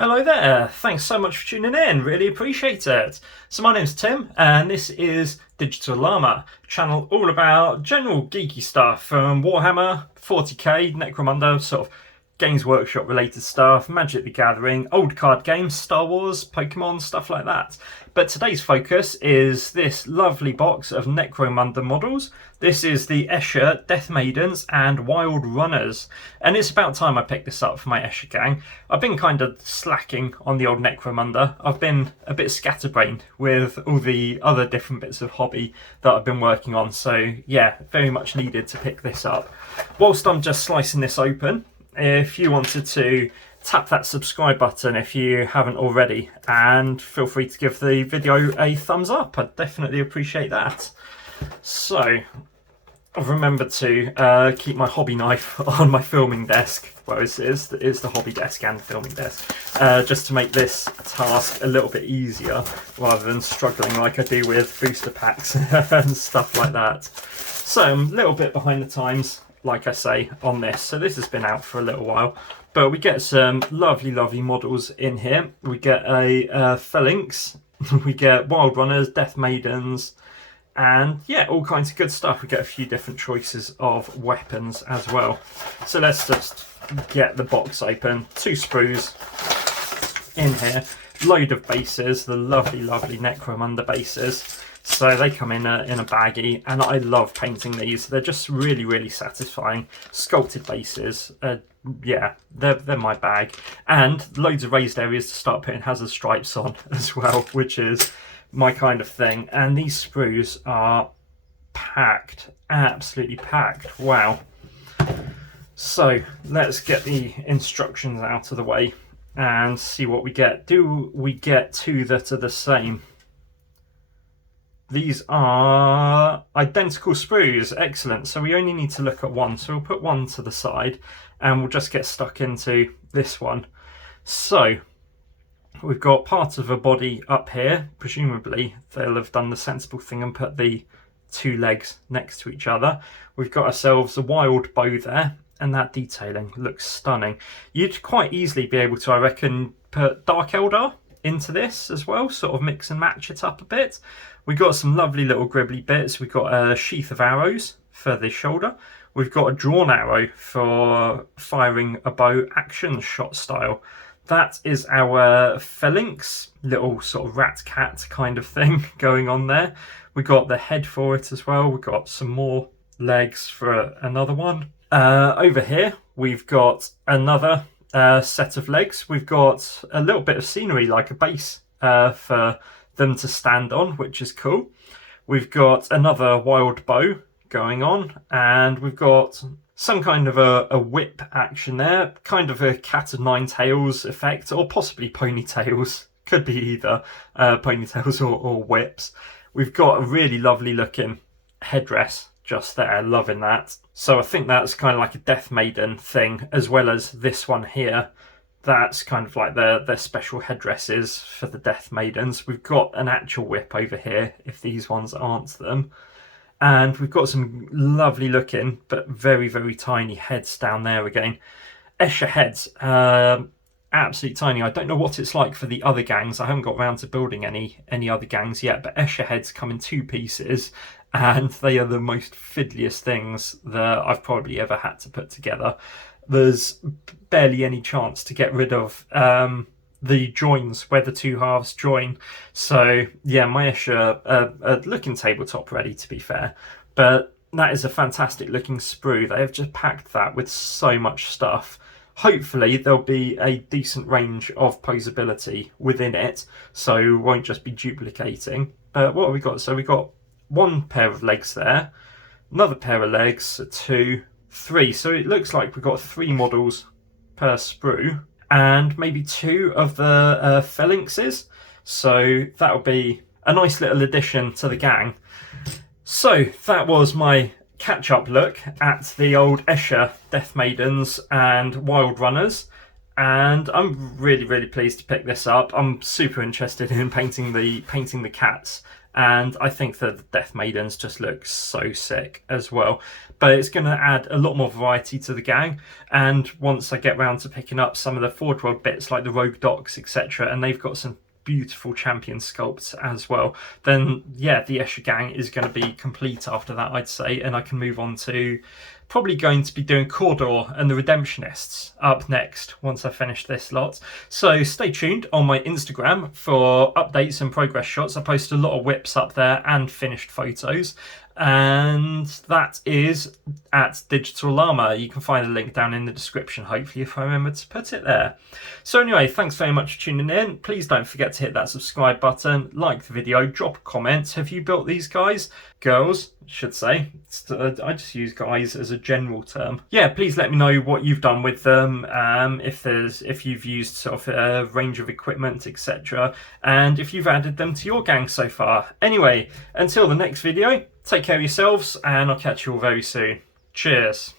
Hello there, thanks so much for tuning in, really appreciate it. So my name's Tim and this is Digital Llama, channel all about general geeky stuff from Warhammer, 40k, Necromunda, sort of Games Workshop related stuff, Magic the Gathering, old card games, Star Wars, Pokemon, stuff like that. But today's focus is this lovely box of Necromunda models. This is the Escher Death Maidens and Wyld Runners, and it's about time I picked this up for my Escher gang. I've been kind of slacking on the old Necromunda. I've been a bit scatterbrained with all the other different bits of hobby that I've been working on, so yeah, very much needed to pick this up. Whilst I'm just slicing this open, if you wanted to tap that subscribe button if you haven't already, and feel free to give the video a thumbs up. I'd definitely appreciate that. So I've remembered to keep my hobby knife on my filming desk. Well, it's the hobby desk and filming desk, just to make this task a little bit easier rather than struggling like I do with booster packs and stuff like that. So I'm a little bit behind the times, like I say, on this. So this has been out for a little while, but we get some lovely models in here. We get a Phalanx, we get Wyld Runners, Death Maidens, and yeah, all kinds of good stuff. We get a few different choices of weapons as well. So let's just get the box open. 2 sprues in here, load of bases, the lovely Necromunda bases. So they come in a baggie, and I love painting these. They're just really satisfying. Sculpted bases, yeah, they're my bag. And loads of raised areas to start putting hazard stripes on as well, which is my kind of thing. And these sprues are packed, absolutely packed. Wow. So let's get the instructions out of the way and see what we get. Do we get 2 that are the same? These are identical sprues, excellent. So we only need to look at one. So we'll put one to the side and we'll just get stuck into this one. So we've got part of a body up here. Presumably they'll have done the sensible thing and put the 2 legs next to each other. We've got ourselves a wild bow there, and that detailing looks stunning. You'd quite easily be able to, I reckon, put Dark Eldar into this as well, sort of mix and match it up a bit. We got some lovely little gribbly bits. We've got a sheath of arrows for the shoulder. We've got a drawn arrow for firing a bow, action shot style. That is our Phalanx, little sort of rat cat kind of thing going on there. We got the head for it as well. We've got some more legs for another one. Over here we've got another set of legs. We've got a little bit of scenery, like a base for them to stand on, which is cool. We've got another wild bow going on, and we've got some kind of a whip action there, kind of a cat of 9 tails effect, or possibly ponytails. Could be either ponytails or whips. We've got a really lovely looking headdress just there, loving that. So I think that's kind of like a Death Maiden thing, as well as this one here. That's kind of like their special headdresses for the Death Maidens. We've got an actual whip over here, if these ones aren't them. And we've got some lovely looking, but very tiny heads down there again. Escher heads, absolutely tiny. I don't know what it's like for the other gangs. I haven't got around to building any other gangs yet, but Escher heads come in 2 pieces, and they are the most fiddliest things that I've probably ever had to put together. There's barely any chance to get rid of the joins where the 2 halves join. So yeah, my Escher are looking tabletop ready, to be fair, but that is a fantastic looking sprue. They have just packed that with so much stuff. Hopefully there'll be a decent range of posability within it, so won't just be duplicating. But what have we got? So we've got 1 pair of legs there, another pair of legs, 2, 3. So it looks like we've got 3 models per sprue, and maybe 2 of the Phalanxes. So that'll be a nice little addition to the gang. So that was my catch-up look at the old Escher Death Maidens and Wyld Runners, and I'm really pleased to pick this up. I'm super interested in painting the cats and I think that the Death Maidens just look so sick as well. But it's going to add a lot more variety to the gang, and once I get round to picking up some of the Forge World bits like the Rogue Docs, etc., and they've got some beautiful champion sculpts as well, then yeah, the Escher gang is going to be complete after that, I'd say, and I can move on to probably going to be doing Cawdor and the Redemptionists up next once I finish this lot. So stay tuned on my Instagram for updates and progress shots. I post a lot of whips up there and finished photos, and that is at Digital Llama. You can find the link down in the description, hopefully, if I remember to put it there. So anyway, thanks very much for tuning in. Please don't forget to hit that subscribe button, like the video, drop a comment. Have you built these guys? Girls, I should say. I just use guys as a general term. Yeah, please let me know what you've done with them, if you've used sort of a range of equipment, etc., and if you've added them to your gang so far. Anyway, until the next video, take care of yourselves, and I'll catch you all very soon. Cheers.